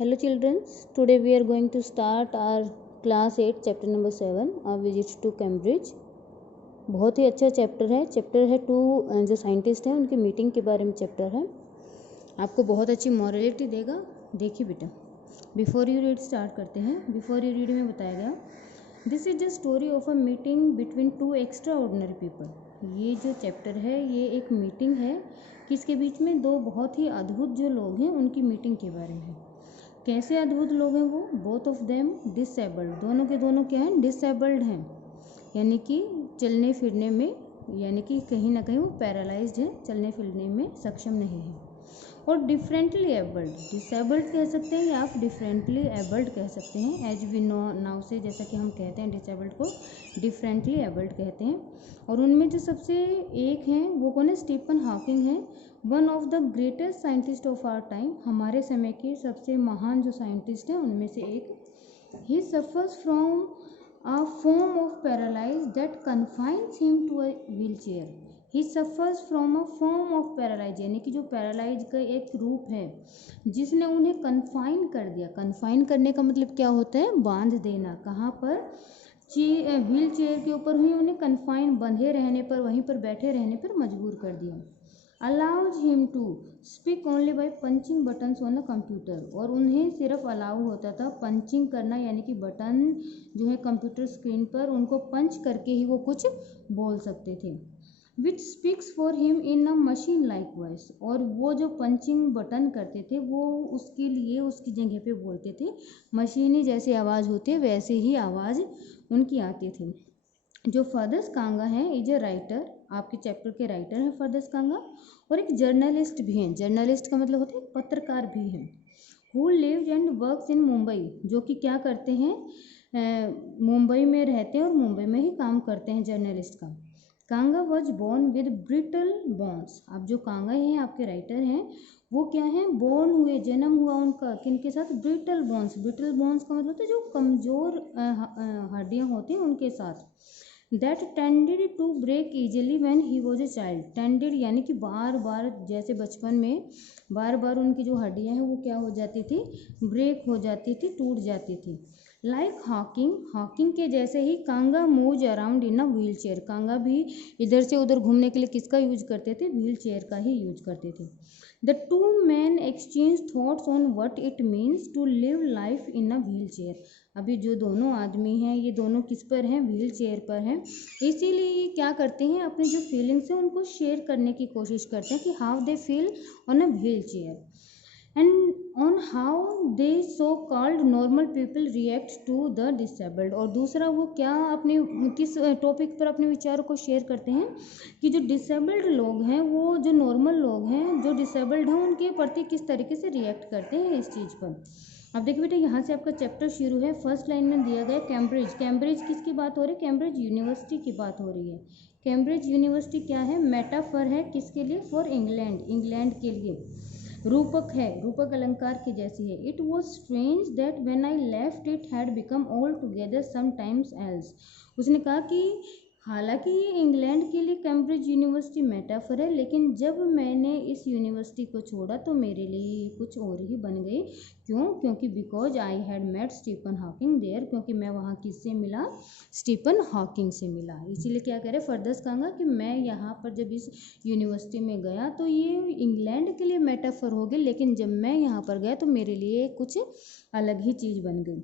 Hello children, today we are going to start our class 8 chapter number 7 a visit to Cambridge। बहुत ही अच्छा chapter है to जो scientist हैं उनकी meeting के बारे में चैप्टर है। आपको बहुत अच्छी मॉरलिटी देगा। देखिए बेटा, बिफोर यू रीड स्टार्ट करते हैं। बिफोर यू रीड में बताया गया this is the story of a meeting between two extra ordinary people. ये जो चैप्टर है ये एक मीटिंग है किसके बीच में, दो बहुत ही अद्भुत जो लोग हैं उनकी मीटिंग के बारे में है। कैसे अद्भुत लोग हैं वो? बोथ ऑफ देम डिसेबल्ड, दोनों के दोनों क्या हैं? डिसेबल्ड हैं, यानी कि चलने फिरने में, यानी कि कहीं ना कहीं वो पैरालाइज्ड हैं, चलने फिरने में सक्षम नहीं है। और डिफरेंटली एबल्ड, डिसेबल्ड कह सकते हैं या आप डिफरेंटली एबल्ड कह सकते हैं। एज वी नो नाउ से, जैसा कि हम कहते हैं डिसेबल्ड को डिफरेंटली एबल्ड कहते हैं। और उनमें जो सबसे एक हैं वो कौन है? स्टीफन हॉकिंग है, one of the greatest scientist of our time, हमारे समय के सबसे महान जो साइंटिस्ट हैं उनमें से एक। ही suffers from a form of paralysis that confines him to a wheelchair। he suffers from a form of paralysis, यानी कि जो पैरालाइज का एक रूप है जिसने उन्हें कन्फाइन कर दिया। कन्फाइन करने का मतलब क्या होता है? बांध देना। कहाँ पर? व्हील चेयर के ऊपर ही उन्हें कन्फाइन, बंधे रहने पर, वहीं पर बैठे रहने पर मजबूर कर दिया। Allows him to speak only by punching buttons on the computer, और उन्हें सिर्फ अलाउ होता था पंचिंग करना, यानी कि बटन जो है कंप्यूटर स्क्रीन पर उनको पंच करके ही वो कुछ बोल सकते थे। Which speaks for him in a machine like voice, और वो जो पंचिंग बटन करते थे वो उसके लिए उसकी जगह पे बोलते थे मशीनी जैसी आवाज़ होती है वैसे ही आवाज़ उनकी आती थी। जो फर्दर्स कांगा हैं इज ए राइटर, आपके चैप्टर के राइटर हैं फर्दर्स कांगा, और एक जर्नलिस्ट भी हैं। जर्नलिस्ट का मतलब होता है पत्रकार भी हैं। Who lives and works in Mumbai, जो कि क्या करते हैं? मुंबई में रहते हैं और मुंबई में ही काम करते हैं जर्नलिस्ट का। Kanga was born with brittle bones, अब जो कांगा हैं आपके राइटर हैं वो क्या हैं? बोर्न हुए, जन्म हुआ उनका किनके साथ? Brittle bones. ब्रिटल बोन्स का मतलब होता है जो कमज़ोर हड्डियाँ होती हैं उनके साथ। That tended to break easily when he was a child. Tended यानी कि बार बार, जैसे बचपन में बार बार उनकी जो हड्डियाँ हैं वो क्या हो जाती थी? ब्रेक हो जाती थी, टूट जाती थी। लाइक हॉकिंग, हॉकिंग के जैसे ही Kanga move around in a wheelchair, Kanga भी इधर से उधर घूमने के लिए किसका यूज करते थे? व्हील चेयर का ही यूज करते थे। The two man exchange thoughts on what it means to live life in a wheelchair. अभी जो दोनों आदमी हैं ये दोनों किस पर हैं? व्हील चेयर पर हैं। इसीलिए ये क्या करते हैं? अपने जो फीलिंग्स हैं उनको शेयर करने की कोशिश करते हैं कि how they feel on a wheelchair and on how they so called normal people react to the disabled. और दूसरा वो क्या अपने किस टॉपिक पर अपने विचारों को शेयर करते हैं कि जो डिसेबल्ड लोग हैं, वो जो नॉर्मल लोग हैं जो डिसेबल्ड हैं उनके प्रति किस तरीके से रिएक्ट करते हैं इस चीज़ पर। अब देखिए बेटा, यहाँ से आपका चैप्टर शुरू है। फर्स्ट लाइन में दिया गया कैम्ब्रिज। कैम्ब्रिज किसकी बात हो रही है? कैम्ब्रिज यूनिवर्सिटी की बात हो रही है। कैम्ब्रिज यूनिवर्सिटी क्या है? मेटाफर है किसके लिए? फॉर इंग्लैंड, इंग्लैंड के लिए। रूपक है, रूपक अलंकार की जैसी है। It was strange that when I left it had become all together sometimes else. उसने कहा कि हालांकि ये इंग्लैंड के लिए कैम्ब्रिज यूनिवर्सिटी मेटाफर है, लेकिन जब मैंने इस यूनिवर्सिटी को छोड़ा तो मेरे लिए कुछ और ही बन गई। क्यों? क्योंकि because I had met Stephen Hawking there, क्योंकि मैं वहाँ किससे मिला? स्टीफन हॉकिंग से मिला। इसीलिए क्या कह रहे फर्दर्स कहूँगा कि मैं यहाँ पर जब इस यूनिवर्सिटी में गया तो ये इंग्लैंड के लिए मेटाफर हो गई, लेकिन जब मैं यहाँ पर गया तो मेरे लिए कुछ अलग ही चीज़ बन गई।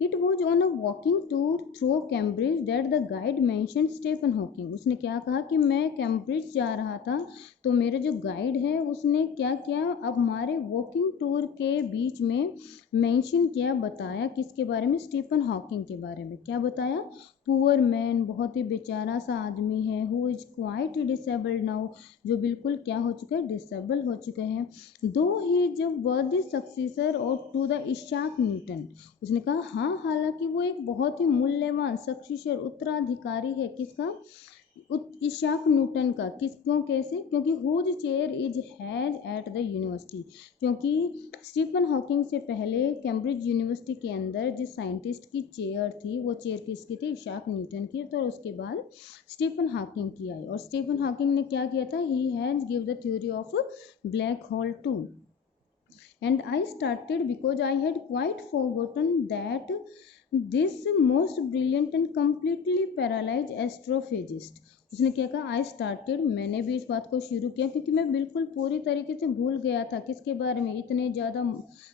It was on a walking tour through Cambridge that the guide mentioned Stephen Hawking। उसने क्या कहा कि मैं कैम्ब्रिज जा रहा था तो मेरे जो गाइड है उसने क्या किया? अब हमारे वॉकिंग टूर के बीच में मेंशन किया, बताया किसके बारे में? स्टीफन हॉकिंग के बारे में। क्या बताया? पुअर मैन, बहुत ही बेचारा सा आदमी है, who is quite disabled now, जो बिल्कुल क्या हो चुका है? डिसेबल हो चुके हैं। दो ही जब वर्दी सक्सेसर और टू द इशाक न्यूटन। उसने कहा हाँ, हालांकि वो एक बहुत ही मूल्यवान सक्सेसर, उत्तराधिकारी है किसका? इशाक न्यूटन का। किस, क्यों, कैसे? क्योंकि whose chair is has at the university, क्योंकि स्टीफन हॉकिंग से पहले कैम्ब्रिज यूनिवर्सिटी के अंदर जिस साइंटिस्ट की चेयर थी वो चेयर किसकी थी? इशाक न्यूटन की। तो उसके बाद स्टीफन हॉकिंग की आई, और स्टीफन हॉकिंग ने क्या किया था? He has give the theory of black hole too. and I started because I had quite forgotten that this most brilliant and completely paralyzed astrophysicist. उसने क्या कहा, आई स्टार्टेड, मैंने भी इस बात को शुरू किया क्योंकि मैं बिल्कुल पूरी तरीके से भूल गया था किसके बारे में, इतने ज़्यादा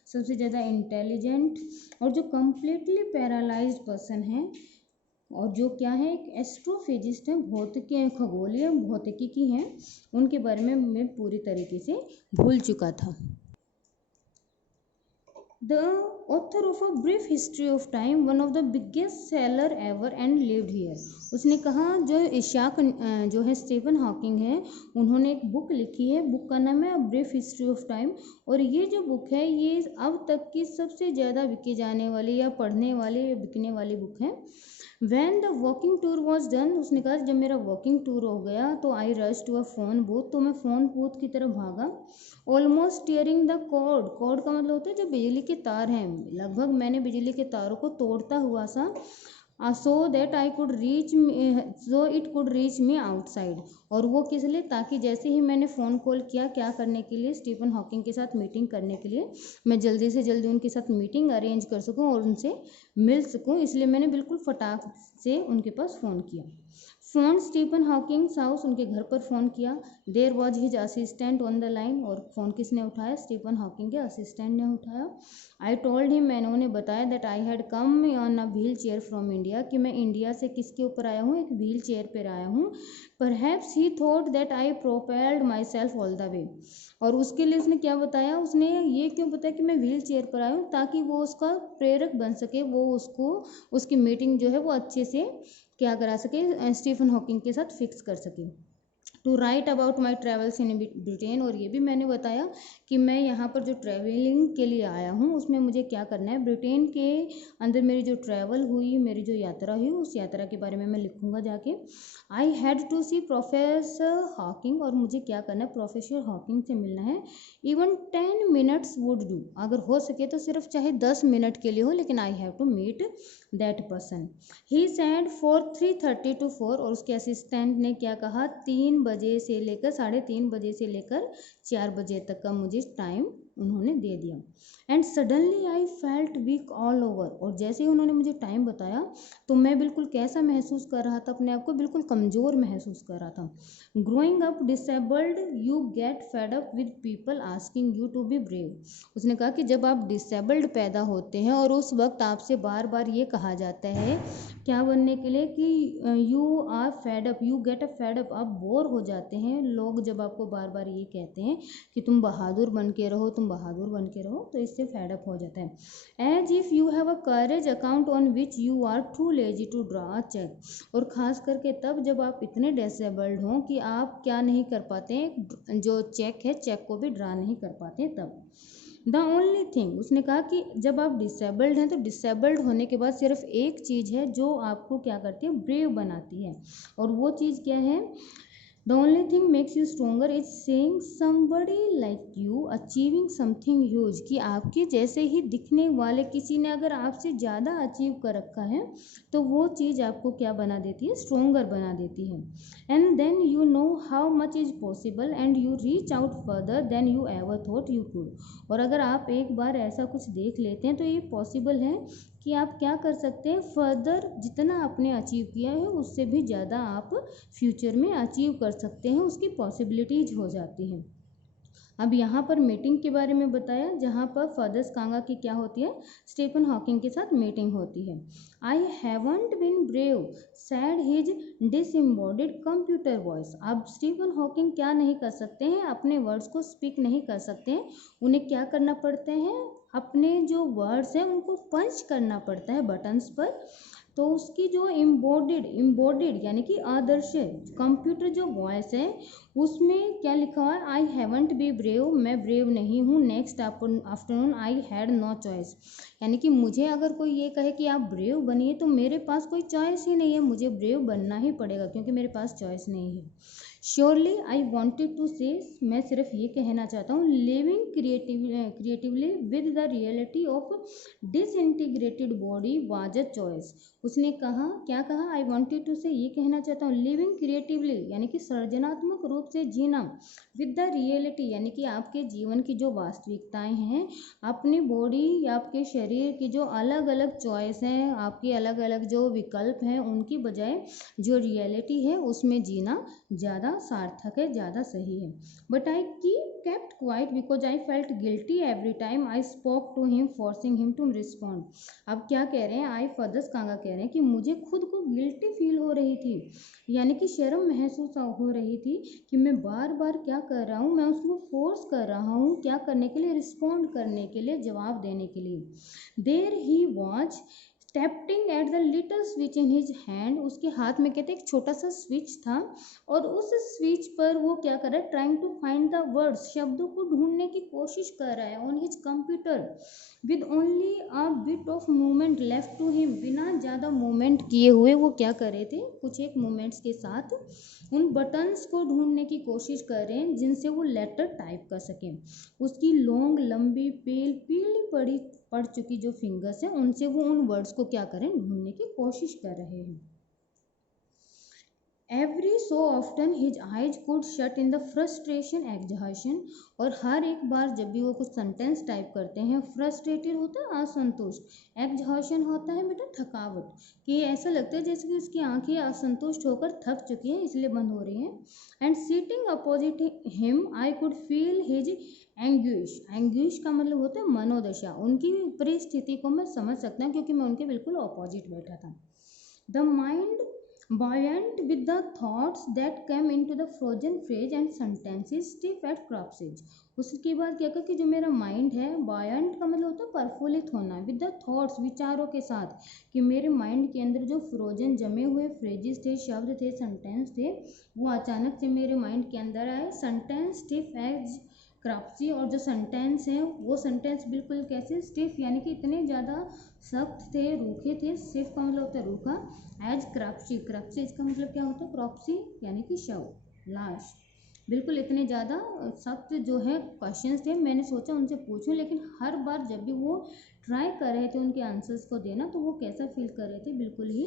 सबसे ज़्यादा इंटेलिजेंट और जो कम्प्लीटली पैरालाइज्ड पर्सन है और जो क्या है एक एस्ट्रोफिजिस्ट है, भौतिकी खगोलीय भौतिकी की हैं, उनके बारे में मैं पूरी तरीके से भूल चुका था। The author of A Brief History of Time, one of the biggest seller ever and lived here. उसने कहा जो इशाक जो है स्टीफन हॉकिंग है, उन्होंने एक बुक लिखी है, बुक का नाम है A Brief History of Time, और ये जो बुक है ये अब तक की सबसे ज़्यादा बिके जाने वाली या पढ़ने वाली या बिकने वाली बुक है। When the walking tour was done, उसने कहा जब मेरा वॉकिंग टूर हो गया तो I rush to a phone booth, तो मैं फ़ोन बूथ की तरफ भागा। Almost tearing the cord, cord का मतलब होता है जो बिजली के तार हैं, लगभग मैंने बिजली के तारों को तोड़ता हुआ सा, सो that I could reach so it could reach me outside, और वो किस लिए, ताकि जैसे ही मैंने फ़ोन कॉल किया, क्या करने के लिए, स्टीफन हॉकिंग के साथ मीटिंग करने के लिए, मैं जल्दी से जल्दी उनके साथ मीटिंग अरेंज कर सकूं और उनसे मिल सकूं, इसलिए मैंने बिल्कुल फटाक से उनके पास फ़ोन किया। फ़ोन स्टीफन हॉकिंग्स हाउस, उनके घर पर फ़ोन किया। There was his assistant on the line, और फ़ोन किसने उठाया, स्टीफन हॉकिंग के असिस्टेंट ने उठाया। आई टोल्ड हिम, मैंने उन्हें बताया that I had come on a wheel chair from India, कि मैं इंडिया से किसके ऊपर आया हूँ, एक व्हील चेयर पर आया हूँ। Perhaps he thought that I propelled my self all the way, और उसके लिए उसने क्या बताया, उसने ये क्यों बताया कि मैं व्हील चेयर पर आया हूँ, ताकि वो उसका प्रेरक बन सके, वो उसको उसकी मीटिंग जो है वो अच्छे से क्या करा सके, स्टीफन हॉकिंग के साथ फिक्स कर सके। To write about my travels in Britain, और ये भी मैंने बताया कि मैं यहाँ पर जो ट्रैवलिंग के लिए आया हूँ उसमें मुझे क्या करना है, ब्रिटेन के अंदर मेरी जो ट्रैवल हुई, मेरी जो यात्रा हुई, उस यात्रा के बारे में मैं लिखूँगा जाके। I had to see Professor Hawking, और मुझे क्या करना है, प्रोफेसर हॉकिंग से मिलना है। इवन 10 मिनट्स वुड डू, अगर हो सके तो सिर्फ चाहे 10 मिनट के लिए हो, लेकिन I have to meet that person. He said for 3:30 to 4, और उसके असिस्टेंट ने क्या कहा, 3 बजे से लेकर 3:30 बजे से लेकर 4 बजे तक का मुझे टाइम उन्होंने दे दिया। And suddenly I felt weak all over, और जैसे ही उन्होंने मुझे टाइम बताया तो मैं बिल्कुल कैसा महसूस कर रहा था, अपने आप को बिल्कुल कमज़ोर महसूस कर रहा था। Growing up disabled you get fed up with people asking you to be brave, उसने कहा कि जब आप डिसेबल्ड पैदा होते हैं और उस वक्त आपसे बार बार ये कहा जाता है क्या बनने के लिए कि you are fed up, you get a fed up, आप बोर हो जाते हैं, लोग जब आपको बार बार ये कहते हैं कि तुम बहादुर बन के रहो, तुम बहादुर बन के रहो, तो इससे फेड अप हो जाता है। As if you have a courage account on which you are too lazy to draw a cheque, और ख़ास करके तब जब आप इतने डिसेबल्ड हों कि आप क्या नहीं कर पाते हैं, जो चेक है चेक को भी ड्रा नहीं कर पाते तब। द ओनली थिंग, उसने कहा कि जब आप डिसेबल्ड हैं तो डिसेबल्ड होने के बाद सिर्फ एक चीज़ है जो आपको क्या करती है, ब्रेव बनाती है, और वो चीज़ क्या है, the only thing makes you stronger is seeing somebody like you achieving something huge, कि आपके जैसे ही दिखने वाले किसी ने अगर आपसे ज़्यादा अचीव कर रखा है तो वो चीज़ आपको क्या बना देती है, स्ट्रोंगर बना देती है। And then you know how much is possible and you reach out further than you ever thought you could, और अगर आप एक बार ऐसा कुछ देख लेते हैं तो ये पॉसिबल है कि आप क्या कर सकते हैं, फर्दर जितना आपने अचीव किया है उससे भी ज़्यादा आप फ्यूचर में अचीव कर सकते हैं, उसकी पॉसिबिलिटीज हो जाती हैं। अब यहाँ पर मीटिंग के बारे में बताया, जहाँ पर फर्दर्स कांगा की क्या होती है, स्टीफन हॉकिंग के साथ मीटिंग होती है। I haven't been brave said his disembodied computer voice, अब स्टीफन हॉकिंग क्या नहीं कर सकते हैं, अपने वर्ड्स को स्पीक नहीं कर सकते हैं, उन्हें क्या करना पड़ते हैं, अपने जो वर्ड्स हैं उनको पंच करना पड़ता है बटन्स पर, तो उसकी जो इम्बॉडिड यानी कि आदर्श कंप्यूटर जो वॉइस है उसमें क्या लिखा हुआ है, आई हैवंट बी ब्रेव, मैं ब्रेव नहीं हूँ, next afternoon I had no choice, यानी कि मुझे अगर कोई ये कहे कि आप ब्रेव बनिए तो मेरे पास कोई चॉइस ही नहीं है, मुझे ब्रेव बनना ही पड़ेगा क्योंकि मेरे पास चॉइस नहीं है। श्योरली आई वॉन्टेड टू से, मैं सिर्फ ये कहना चाहता हूँ, living creatively with the reality of disintegrated body was a choice. उसने कहा, क्या कहा, आई वॉन्टेड टू से, ये कहना चाहता हूँ, लिविंग क्रिएटिवली यानी कि सृजनात्मक रूप से जीना, विद द रियलिटी यानी कि आपके जीवन की जो वास्तविकताएं हैं, अपनी बॉडी या आपके शरीर की जो अलग अलग चॉइस हैं, आपके अलग अलग जो विकल्प हैं, उनकी बजाय जो रियलिटी है उसमें जीना ज़्यादा सार्थक है, ज़्यादा सही है। But I kept quiet because I felt guilty every time I spoke to him, forcing him to respond। अब क्या कह रहे हैं, आई फर्दर्स कांगा कह रहे हैं कि मुझे खुद को गिल्टी फील हो रही थी, यानी कि शर्म महसूस हो रही थी कि मैं बार बार क्या कर रहा हूँ, मैं उसको फोर्स कर रहा हूँ क्या करने के लिए, रिस्पॉन्ड करने के लिए, जवाब देने के लिए। There he was tapping at the little switch in his hand, उसके हाथ में कहते एक छोटा सा स्विच था और उस स्विच पर वो क्या कर रहा है, trying to find the words, शब्दों को ढूंढने की कोशिश कर रहा है, on his computer with only a bit of movement left to him, बिना ज़्यादा मूवमेंट किए हुए वो क्या कर रहे थे, कुछ एक मूवमेंट्स के साथ उन बटन्स को ढूंढने की कोशिश कर रहे हैं जिनसे वो लेटर टाइप कर सकें। उसकी लॉन्ग लंबी पीली पड़ चुकी जो फिंगर्स हैं, उनसे वो उन वर्ड्स को क्या करें, ढूंढने की कोशिश कर रहे हैं। Every so often his eyes could shut in the frustration exhaustion, और हर एक बार जब भी वो कुछ सेंटेंस टाइप करते हैं, फ्रस्ट्रेटेड होता है असंतुष्ट, एक्सहर्शन होता है बेटा थकावट, कि ऐसा लगता है जैसे कि उसकी आंखें असंतुष्ट होकर थक चुकी हैं इसलिए बंद हो रही हैं। And sitting opposite him I could feel his anguish, anguish का मतलब होता है मनोदशा, उनकी परिस्थिति को मैं समझ सकता हूँ क्योंकि मैं उनके बिल्कुल अपोजिट बैठा था। The mind buoyant with the thoughts that came into the frozen phrase and sentences stiff at crossage। उसके बाद क्या कहा कि जो मेरा माइंड है, buoyant का मतलब होता है प्रफुल्लित होना, with the thoughts विचारों के साथ, कि मेरे माइंड के अंदर जो फ्रोजन जमे हुए फ्रेजेस थे, शब्द थे, सेंटेंस थे, वो अचानक से मेरे माइंड के अंदर आए। सेंटेंस स्टिफ एज क्राप्सी, और जो सेंटेंस हैं वो सेंटेंस बिल्कुल कैसे, स्टिफ यानी कि इतने ज़्यादा सख्त थे, रूखे थे, स्टिफ का मतलब होता है रूखा, एज क्राप्सी, क्राप्सी इसका मतलब क्या होता है, क्रॉप्सी यानी कि शव, लाश, बिल्कुल इतने ज़्यादा सख्त जो है क्वेश्चंस थे। मैंने सोचा उनसे पूछूं, लेकिन हर बार जब भी वो ट्राई कर रहे थे उनके आंसर्स को देना, तो वो कैसा फील कर रहे थे, बिल्कुल ही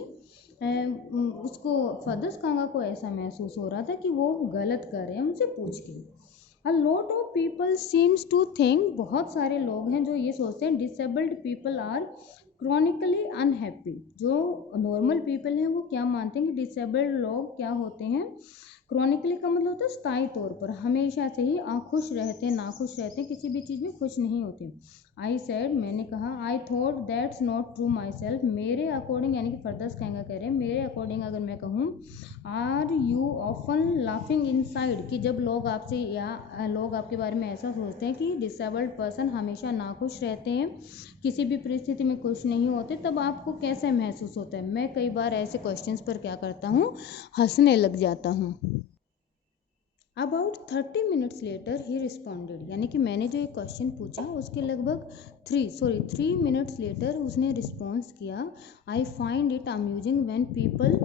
उसको फर्दर्स कांगा को ऐसा महसूस हो रहा था कि वो गलत कर रहे हैं उनसे पूछ के। A lot of people seems to think, बहुत सारे लोग हैं जो ये सोचते हैं, disabled people are chronically unhappy। जो नॉर्मल पीपल हैं वो क्या मानते हैं कि डिसेबल्ड लोग क्या होते हैं, क्रॉनिकली का मतलब होता है स्थायी तौर पर, हमेशा से ही खुश रहते हैं, नाखुश रहते हैं, किसी भी चीज़ में खुश नहीं होते। आई सेड, मैंने कहा, I thought that's not true my self, मेरे अकॉर्डिंग यानी कि फर्दर्स कहेंगे कह रहे हैं, मेरे अकॉर्डिंग अगर मैं कहूँ, are you often laughing inside, कि जब लोग आपसे या लोग आपके बारे में ऐसा सोचते हैं कि डिसेबल्ड पर्सन हमेशा नाखुश रहते हैं, किसी भी परिस्थिति में खुश नहीं होते, तब आपको कैसा महसूस होता है। मैं कई बार ऐसे क्वेश्चंस पर क्या करता हूँ, हंसने लग जाता हूँ। About 30 minutes later he responded, यानी कि मैंने जो ये क्वेश्चन पूछा उसके लगभग 3 मिनट्स लेटर उसने रिस्पॉन्स किया। I find it amusing when people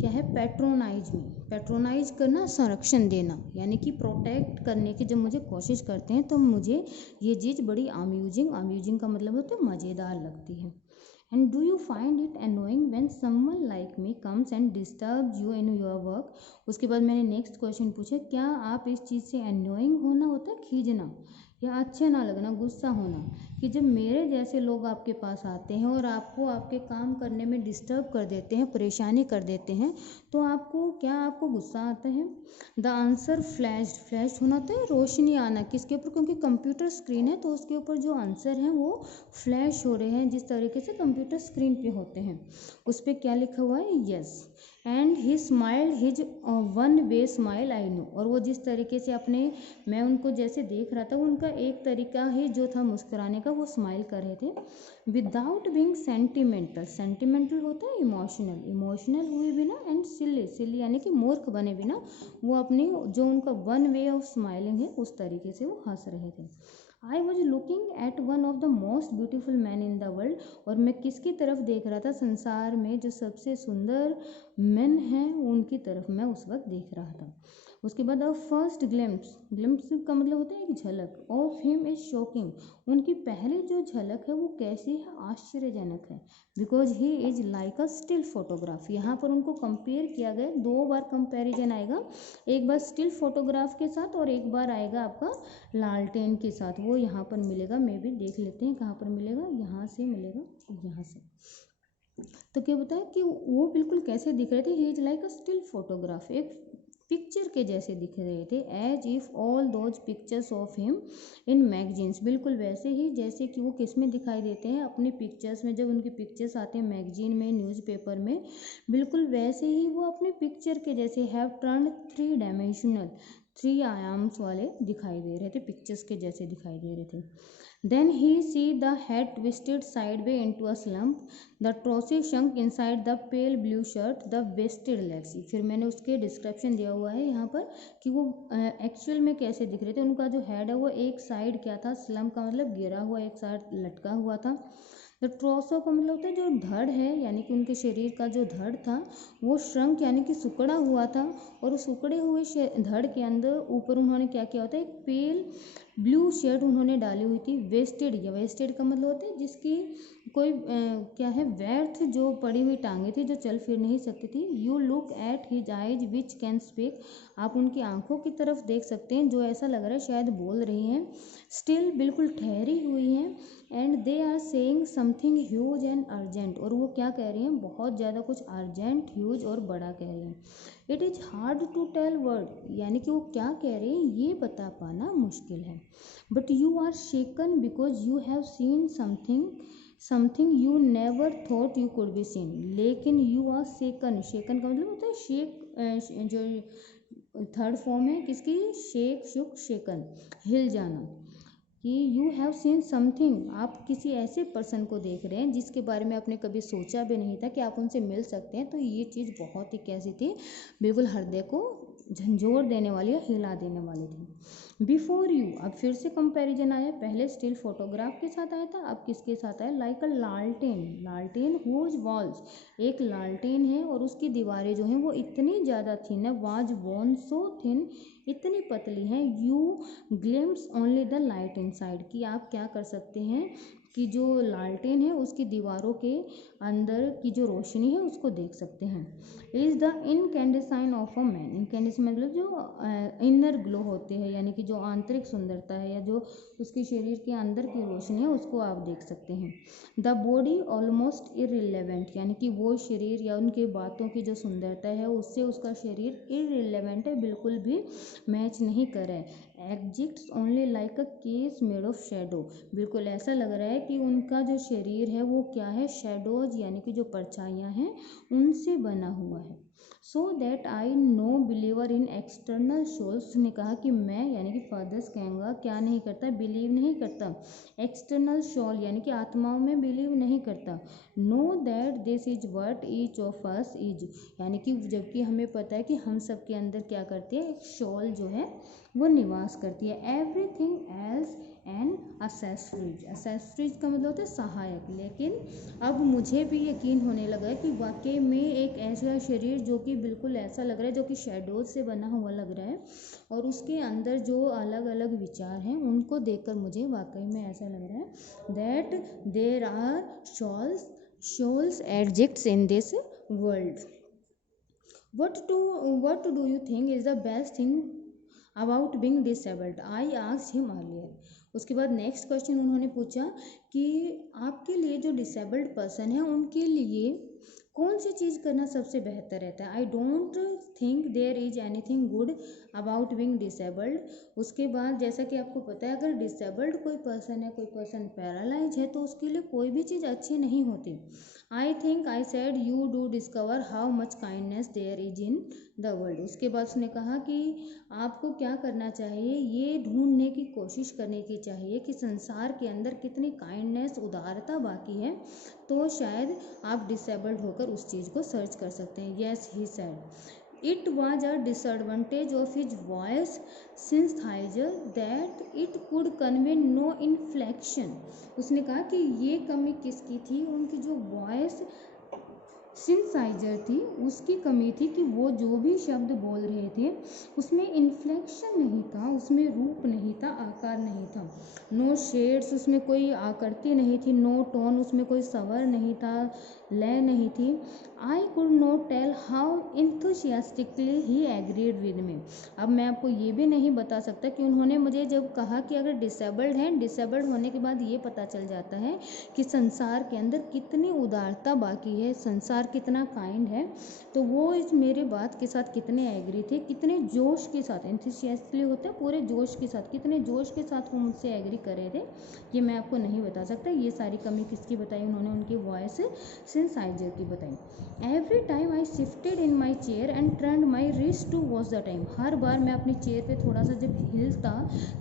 क्या है, पैट्रोनाइज मी, पैट्रोनाइज करना, संरक्षण देना, यानी कि प्रोटेक्ट करने की जब मुझे कोशिश करते हैं तो मुझे ये चीज़ बड़ी अम्यूजिंग का मतलब होता है मज़ेदार लगती है। And do you find it annoying when someone like me comes and disturbs you in your work? उसके बाद मैंने नेक्स्ट क्वेश्चन पूछा, क्या आप इस चीज़ से annoying होना होता है, खींचना या अच्छे ना लगना, गुस्सा होना, कि जब मेरे जैसे लोग आपके पास आते हैं और आपको आपके काम करने में डिस्टर्ब कर देते हैं, परेशानी कर देते हैं, तो आपको गुस्सा आता है। द आंसर फ्लैश होना होता है, रोशनी आना, किसके ऊपर, क्योंकि कंप्यूटर स्क्रीन है तो उसके ऊपर जो आंसर हैं वो फ्लैश हो रहे हैं, जिस तरीके से कंप्यूटर स्क्रीन पे होते हैं। उस पर क्या लिखा हुआ है, yes, and he smile his one way smile I know, और वो जिस तरीके से मैं उनको जैसे देख रहा था, उनका एक तरीका ही जो था मुस्कुराने का, वो स्माइल कर रहे थे। विदाउट बीइंग सेंटिमेंटल होता है इमोशनल हुए बिना, एंड सिली यानी कि मूर्ख बने बिना, वो अपनी जो उनका वन वे ऑफ स्माइलिंग है उस तरीके से वो हंस रहे थे। I was looking at one of the most beautiful man in the world, और मैं किसकी तरफ देख रहा था, संसार में जो सबसे सुंदर मैन हैं उनकी तरफ मैं उस वक्त देख रहा था। उसके बाद अ फर्स्ट ग्लिम्प्स, ग्लिम्प्स का मतलब होता है एक झलक, ऑफ हिम इज शॉकिंग, उनकी पहली जो झलक है वो कैसी है, आश्चर्यजनक है, because he is like a still photograph. यहाँ पर उनको कंपेयर किया गया, 2 बार कंपैरिजन आएगा, एक बार स्टिल फोटोग्राफ के साथ और एक बार आएगा आपका लालटेन के साथ। वो यहाँ पर मिलेगा, मे भी देख लेते हैं कहाँ पर मिलेगा, यहाँ से मिलेगा, यहाँ से। तो क्या बताया कि वो बिल्कुल कैसे दिख रहे थे, he is like a still photograph, एक पिक्चर के जैसे दिख रहे थे, as if all those pictures of him in magazines, बिल्कुल वैसे ही जैसे कि वो किस में दिखाई देते हैं, अपने पिक्चर्स में, जब उनकी पिक्चर्स आते हैं मैगजीन में, न्यूज़पेपर में, बिल्कुल वैसे ही वो अपने पिक्चर के जैसे हैव टर्न 3 डायमेंशनल, 3 आयाम्स वाले दिखाई दे रहे थे, पिक्चर्स के जैसे दिखाई दे रहे थे। Then he see the head twisted sideways into a slump, the trousseau sunk inside the pale blue shirt, the wasted legs। फिर मैंने उसके डिस्क्रिप्शन दिया हुआ है यहाँ पर कि वो एक्चुअल में कैसे दिख रहे थे। उनका जो हेड है वो एक साइड क्या था, स्लम्प का मतलब गिरा हुआ, एक साइड लटका हुआ था। द ट्रोसो का मतलब होता है जो धड़ है, यानी कि उनके शरीर का जो धड़ था वो श्रंक यानी कि सिकुड़ा हुआ था, और उस सिकुड़े हुए धड़ के अंदर ऊपर उन्होंने क्या किया होता है, एक पेल ब्लू शर्ट उन्होंने डाली हुई थी। वेस्टेड, या वेस्टेड का मतलब होता है जिसकी कोई क्या है, व्यर्थ जो पड़ी हुई टांगे थी, जो चल फिर नहीं सकती थी। You look at his eyes which can speak, आप उनकी आंखों की तरफ देख सकते हैं जो ऐसा लग रहा है शायद बोल रही हैं। स्टिल, बिल्कुल ठहरी हुई हैं। And they are saying something huge and urgent, और वो क्या कह रही हैं, बहुत ज़्यादा कुछ अर्जेंट, ह्यूज और बड़ा कह रही हैं। It is hard to tell word, यानी कि वो क्या कह रहे हैं ये बता पाना मुश्किल है। But you are shaken because you have seen something you never thought you could be seen, लेकिन यू आर शेकन, शेकन का मतलब होता है शेक, जो थर्ड फॉर्म है किसकी, शेक, शुक, शेकन, हिल जाना, कि यू हैव सीन समथिंग, आप किसी ऐसे पर्सन को देख रहे हैं जिसके बारे में आपने कभी सोचा भी नहीं था कि आप उनसे मिल सकते हैं। तो ये चीज़ बहुत ही कैसी थी, बिल्कुल हृदय को झंझोर देने वाली या हिला देने वाली थी। बिफोर यू, अब फिर से कंपैरिजन आया, पहले स्टिल फोटोग्राफ के साथ आया था, अब किसके साथ आया, लाइक अ लालटेन, लालटेन हुज वॉल्स, एक लालटेन है और उसकी दीवारें जो हैं वो इतनी ज़्यादा थिन है, वाज वॉन सो थिन, इतनी पतली हैं, you glimpse only the light inside, कि आप क्या कर सकते हैं कि जो लालटेन है उसकी दीवारों के अंदर की जो रोशनी है उसको देख सकते हैं। Is the incandescence of a man, incandescence मतलब जो इनर ग्लो होते हैं, यानी कि जो आंतरिक सुंदरता है या जो उसके शरीर के अंदर की रोशनी है उसको आप देख सकते हैं। द बॉडी ऑलमोस्ट इररिलेवेंट, यानी कि वो शरीर या उनके बातों की जो सुंदरता है उससे उसका शरीर इररिलेवेंट है, बिल्कुल भी मैच नहीं कर रहा है। Exits only like a case made of shadow, बिल्कुल ऐसा लग रहा है कि उनका जो शरीर है वो क्या है, शेडोज यानी कि जो परछाइयाँ हैं उनसे बना हुआ है। So that I no believer in external souls, उसने कहा कि मैं यानी कि फादर्स कहेंगे क्या नहीं करता, बिलीव नहीं करता, एक्सटर्नल शोल यानी कि आत्माओं में बिलीव नहीं करता। Know that this is what each of us is, यानी कि जबकि हमें पता है कि हम सब के अंदर क्या करती है, एक शॉल जो है वो निवास करती है। Everything else and accessories, accessories का मतलब होता है सहायक, लेकिन अब मुझे भी यकीन होने लगा है कि वाकई में एक ऐसा शरीर जो कि बिल्कुल ऐसा लग रहा है, जो कि शेडोज से बना हुआ लग रहा है, और उसके अंदर जो अलग अलग विचार हैं उनको देखकर मुझे वाकई में ऐसा लग रहा है that there are shoals objects in this world. What do you think is the best thing about being disabled? I asked him earlier. उसके बाद नेक्स्ट क्वेश्चन उन्होंने पूछा कि आपके लिए जो डिसेबल्ड पर्सन है उनके लिए कौन सी चीज़ करना सबसे बेहतर रहता है। I don't think there is anything good about being disabled. उसके बाद जैसा कि आपको पता है अगर डिसेबल्ड कोई पर्सन है, कोई पर्सन पैरालाइज है, तो उसके लिए कोई भी चीज़ अच्छी नहीं होती। I think I said you do discover how much kindness there is in the world. उसके बाद उसने कहा कि आपको क्या करना चाहिए, ये ढूंढने की कोशिश करने की चाहिए कि संसार के अंदर कितनी काइंडनेस, उदारता बाकी है, तो शायद आप डिसेबल्ड होकर उस चीज़ को सर्च कर सकते हैं। Yes he said it was a disadvantage of his voice synthesiser that it could convey no inflection. उसने कहा कि ये कमी किसकी थी, उनकी जो वॉइस सिंसाइजर थी, उसकी कमी थी कि वो जो भी शब्द बोल रहे थे उसमें इन्फ्लेक्शन नहीं था, उसमें रूप नहीं था, आकार नहीं था। नो शेड्स, उसमें कोई आकृति नहीं थी। नो टोन, उसमें कोई स्वर नहीं था, लय नहीं थी। I could not tell how enthusiastically he agreed with me. अब मैं आपको ये भी नहीं बता सकता कि उन्होंने मुझे जब कहा कि अगर डिसेबल्ड हैं, डिसेबल्ड होने के बाद ये पता चल जाता है कि संसार के अंदर कितनी उदारता बाकी है, संसार कितना काइंड है, तो वो इस मेरे बात के साथ कितने एग्री थे, कितने जोश के साथ, एंथुसियास्टिकली होता है पूरे जोश के साथ, कितने जोश के साथ वो मुझसे एग्री कर रहे थे, ये मैं आपको नहीं बता सकता। ये सारी कमी किसकी बताई उन्होंने? उनकी वॉइस सिंसाइजर की बताई। Every time I shifted in my chair and turned my wrist to watch the time. हर बार मैं अपनी चेयर पे थोड़ा सा जब हिलता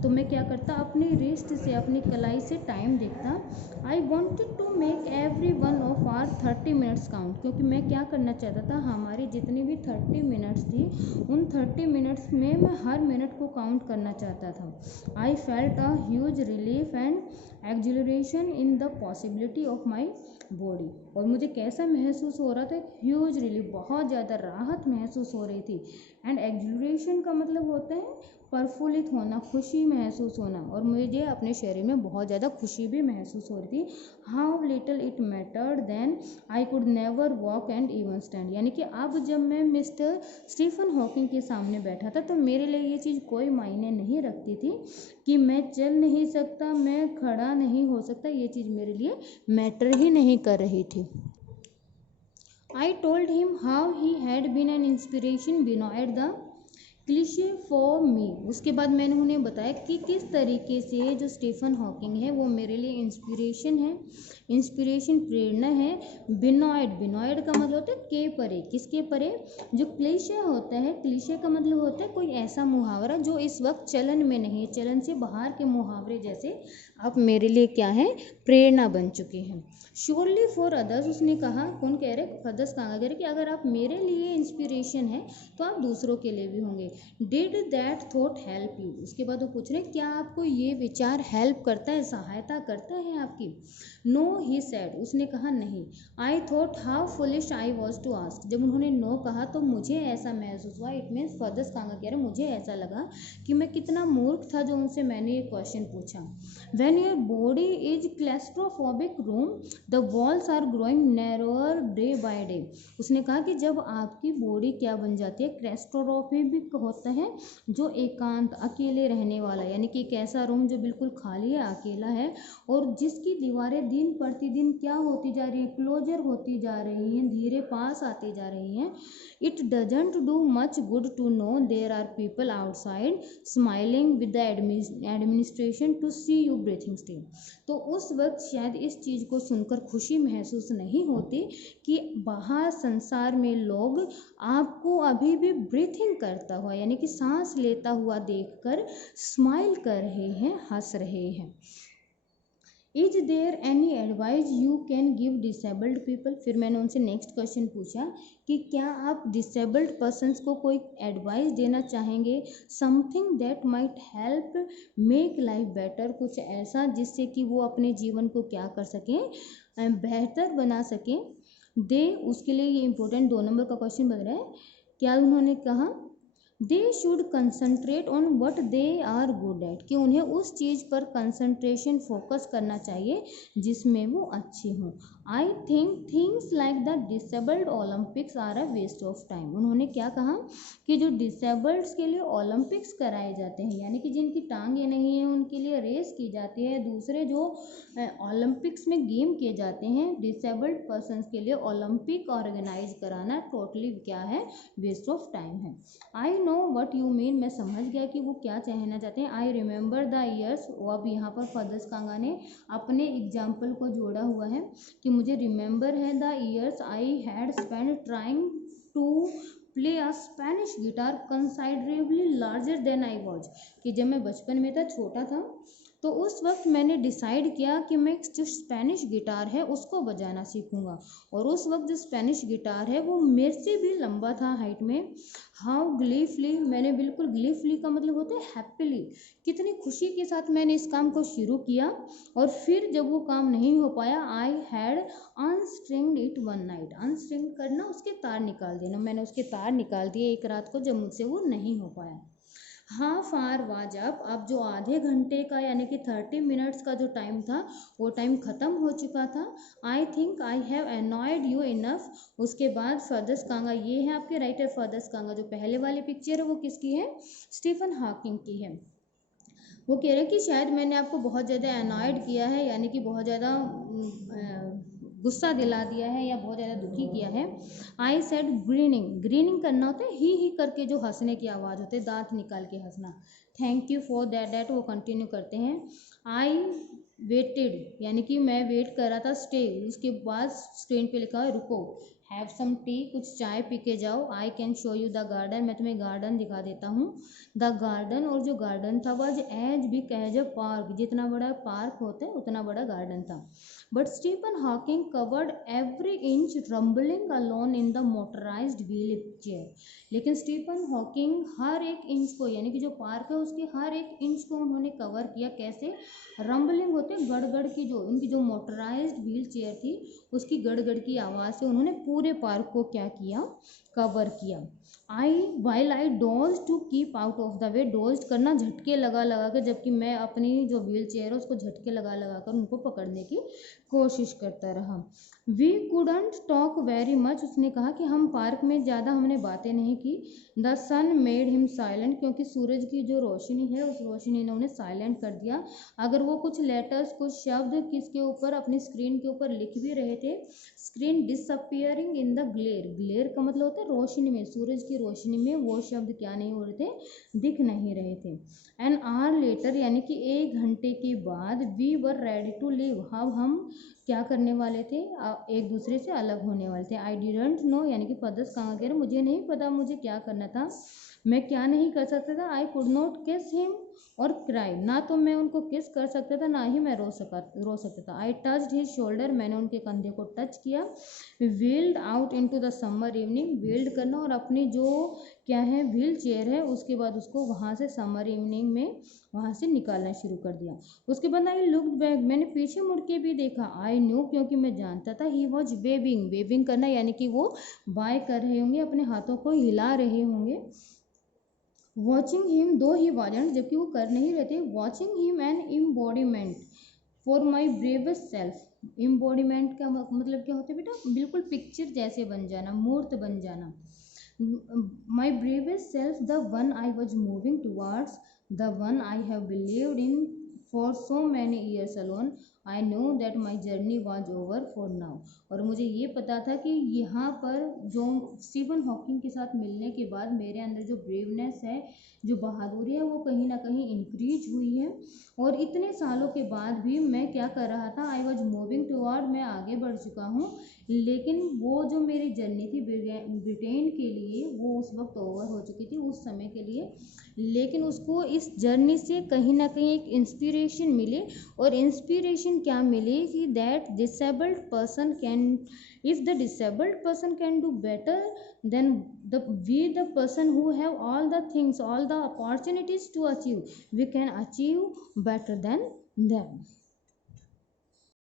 तो मैं क्या करता, अपनी रिस्ट से, अपनी कलाई से टाइम देखता। I wanted to make every one of our 30 minutes count, क्योंकि मैं क्या करना चाहता था, हमारी जितनी भी 30 मिनट्स थी उन 30 मिनट्स में मैं हर मिनट को काउंट करना चाहता था। I felt a huge relief and exhilaration in the possibility of my body. और मुझे कैसा महसूस हो रहा था? ह्यूज रिलीफ, बहुत ज़्यादा राहत महसूस हो रही थी। एंड एक्जिलरेशन का मतलब होता है प्रफुल्लित होना, खुशी महसूस होना, और मुझे अपने शरीर में बहुत ज़्यादा खुशी भी महसूस हो रही थी। How little it mattered then I could never walk and even stand. यानी कि अब जब मैं मिस्टर स्टीफन हॉकिंग के सामने बैठा था तो मेरे लिए ये चीज़ कोई मायने नहीं रखती थी कि मैं चल नहीं सकता, मैं खड़ा नहीं हो सकता, ये चीज़ मेरे लिए मैटर ही नहीं कर रही थी। I told him how he had been an inspiration beyond the cliché for me. उसके बाद मैंने उन्हें बताया कि किस तरीके से जो स्टीफन हॉकिंग है वो मेरे लिए इंस्पिरेशन है, इंस्पिरेशन, प्रेरणा है। बिनॉयड, बिनॉयड का मतलब होता है के परे, किसके परे? जो क्लीशे होता है, क्लीशे का मतलब होता है कोई ऐसा मुहावरा जो इस वक्त चलन में नहीं है, चलन से बाहर के मुहावरे जैसे आप मेरे लिए क्या है? प्रेरणा बन चुके हैं। श्योरली फॉर अदर्स, उसने कहा, कौन कह रहे? फदर्स कहा कह रहे कि अगर आप मेरे लिए इंस्पिरेशन है तो आप दूसरों के लिए भी होंगे। Did that thought help you? उसके बाद वो पूछ रहे क्या आपको ये विचार हेल्प करता है, सहायता करता है आपकी? नो ही सेड, उसने कहा नहीं। I thought how foolish I was to ask. जब उन्होंने नो कहा तो मुझे ऐसा महसूस हुआ, इट मीन्स फदर्स कहा कह रहे मुझे ऐसा लगा कि मैं कितना मूर्ख था जो उनसे मैंने ये क्वेश्चन पूछा। When your body is claustrophobic room the walls are growing narrower day by day. उसने कहा कि जब आपकी बॉडी क्या बन जाती है? क्लैस्ट्रोफोबिक होता है, जो एकांत, अकेले रहने वाला, यानी कि एक ऐसा रूम जो बिल्कुल खाली है, अकेला है, और जिसकी दीवारें दिन प्रतिदिन क्या होती जा रही है? क्लोजर होती जा रही हैं, धीरे पास आती जा रही हैं। It doesn't do much good to know there are people outside smiling with the administration to see you breathing still. तो उस वक्त शायद इस चीज़ को सुनकर खुशी महसूस नहीं होती कि बाहर संसार में लोग आपको अभी भी ब्रीथिंग करता हुआ, यानी कि सांस लेता हुआ देखकर स्माइल कर रहे हैं, हंस रहे हैं। Is there any advice you can give disabled people? फिर मैंने उनसे नेक्स्ट क्वेश्चन पूछा कि क्या आप डिसेबल्ड पर्सनस को कोई एडवाइस देना चाहेंगे? Something that might help make life better, कुछ ऐसा जिससे कि वो अपने जीवन को क्या कर सकें? बेहतर बना सकें। दे, उसके लिए ये इंपॉर्टेंट 2 नंबर का क्वेश्चन बन रहा है। क्या उन्होंने कहा? They should concentrate on what they are good at, कि उन्हें उस चीज़ पर कंसंट्रेशन, फोकस करना चाहिए जिसमें वो अच्छे हों। I think things like the disabled Olympics are a waste of time. उन्होंने क्या कहा कि जो डिसेबल्ड्स के लिए ओलंपिक्स कराए जाते हैं, यानी कि जिनकी टांगें नहीं हैं उनके लिए रेस की जाती है, दूसरे जो ओलंपिक्स में गेम किए जाते हैं, डिसेबल्ड पर्सनस के लिए ओलंपिक ऑर्गेनाइज कराना टोटली क्या है? वेस्ट ऑफ टाइम है। I know what you mean, मैं समझ गया कि वो क्या कहना चाहते हैं। आई रिमेंबर द ईयर्स, अब यहाँ पर फदर्स कांगा ने अपने एग्जाम्पल को जोड़ा हुआ है कि मुझे रिमेंबर है the years I had spend trying to play a Spanish guitar considerably larger than I was, कि जब मैं बचपन में था, छोटा था, तो उस वक्त मैंने डिसाइड किया कि मैं जो स्पेनिश गिटार है उसको बजाना सीखूंगा। और उस वक्त जो स्पेनिश गिटार है वो मेरे से भी लंबा था हाइट में। हाउ ग्लीफली, मैंने बिल्कुल, ग्लीफली का मतलब होता है हैप्पीली, कितनी खुशी के साथ मैंने इस काम को शुरू किया। और फिर जब वो काम नहीं हो पाया, I had unstringed it one night. Unstring करना, उसके तार निकाल देना, मैंने उसके तार निकाल दिए एक रात को जब मुझसे वो नहीं हो पाया। हाफ आवर वाज अप, अब जो आधे घंटे का यानी कि 30 मिनट्स का जो टाइम था वो टाइम ख़त्म हो चुका था। आई think I have annoyed you enough. उसके बाद फर्दर्स कांगा, ये है आपके राइटर फर्दर्स कांगा। जो पहले वाली पिक्चर है वो किसकी है? स्टीफन हॉकिंग की है। वो कह रहे हैं कि शायद मैंने आपको बहुत ज़्यादा अनॉयड किया है, यानी कि बहुत ज़्यादा गुस्सा दिला दिया है या बहुत ज़्यादा दुखी किया है। आई सेड ग्रीनिंग, ग्रीनिंग करना होता है ही करके जो हंसने की आवाज़ होती है, दांत निकाल के हंसना। थैंक यू फॉर दैट वो कंटिन्यू करते हैं। आई वेटेड, यानी कि मैं वेट कर रहा था। स्टे, उसके बाद स्क्रीन पे लिखा है रुको। हैव सम टी, कुछ चाय पी के जाओ। I can show you the garden, मैं तुम्हें गार्डन दिखा देता हूँ। द गार्डन, और जो गार्डन था वह as big as a park, जितना बड़ा पार्क होता है उतना बड़ा गार्डन था। But Stephen Hawking covered every inch, rambling alone in the motorised wheelchair. लेकिन स्टीफन हॉकिंग हर एक इंच को, यानी कि जो पार्क है उसके हर एक इंच को उन्होंने कवर किया। कैसे? रंबलिंग होते गड़गड़ की, जो उनकी जो मोटराइज्ड व्हील चेयर थी उसकी गड़गड़ की आवाज़ से उन्होंने पूरे पार्क को क्या किया? कवर किया। While I dodge to keep out of the way, dodge करना झटके लगा लगा कर, जबकि मैं अपनी जो व्हील चेयर है उसको झटके लगा लगा कर उनको पकड़ने की कोशिश करता रहा। We couldn't talk very much, उसने कहा कि हम पार्क में ज़्यादा हमने बातें नहीं की। The sun made him silent, क्योंकि सूरज की जो रोशनी है उस रोशनी ने उन्हें साइलेंट कर दिया। अगर वो कुछ लेटर्स, कुछ शब्द किसके ऊपर, अपनी स्क्रीन के ऊपर लिख भी रहे थे, screen disappearing in the glare, glare का मतलब होता है रोशनी में, सूरज की रोशनी में वो शब्द क्या नहीं हो रहे थे? दिख नहीं रहे थे। एन आवर लेटर, यानी कि 1 घंटे के बाद, we were ready to leave, अब हम क्या करने वाले थे? एक दूसरे से अलग होने वाले थे। आई डिडंट नो, यानी कि फर्दर्स कहाँ गए? मुझे नहीं पता मुझे क्या करना था, मैं क्या नहीं कर सकता था। आई कुड नॉट किस हिम और क्राई, ना तो मैं उनको किस कर सकता था ना ही मैं रो सकता था। आई टच्ड हिज शोल्डर, मैंने उनके कंधे को टच किया। Wheeled out into the summer evening, wheeled करना, और अपनी जो क्या है व्हील चेयर है उसके बाद उसको वहाँ से समर इवनिंग में वहाँ से निकालना शुरू कर दिया। उसके बाद आई लुक्ड बैक, मैंने पीछे मुड़ के भी देखा। आई न्यू, क्योंकि मैं जानता था। ही वॉज वेविंग, वेविंग करना यानी कि वो बाय कर रहे होंगे, अपने हाथों को हिला रहे होंगे। वॉचिंग हिम दो ही वॉजेंट, जबकि वो कर नहीं रहे थे। Watching him an embodiment for my bravest self, embodiment का मतलब क्या होता है बेटा? बिल्कुल पिक्चर जैसे बन जाना, मूर्त बन जाना। My bravest self, the one I was moving towards, the one I have believed in for so many years alone. I know that my journey was over for now, और मुझे ये पता था कि यहाँ पर जो स्टीफन हॉकिंग के साथ मिलने के बाद मेरे अंदर जो ब्रेवनेस है, जो बहादुरी है, वो कहीं ना कहीं इंक्रीज हुई है। और इतने सालों के बाद भी मैं क्या कर रहा था? आई वॉज मूविंग टूवर्ड, मैं आगे बढ़ चुका हूँ, लेकिन वो जो मेरी जर्नी थी ब्रिटेन के लिए वो उस वक्त ओवर हो चुकी थी उस समय के लिए। लेकिन उसको इस जर्नी से कहीं ना कहीं एक इंस्पिरेशन मिली, और इंस्पिरेशन क्या मिली कि that disabled person can, if the disabled person can do better than the person who have all the things, all the opportunities to achieve, we can achieve better than them.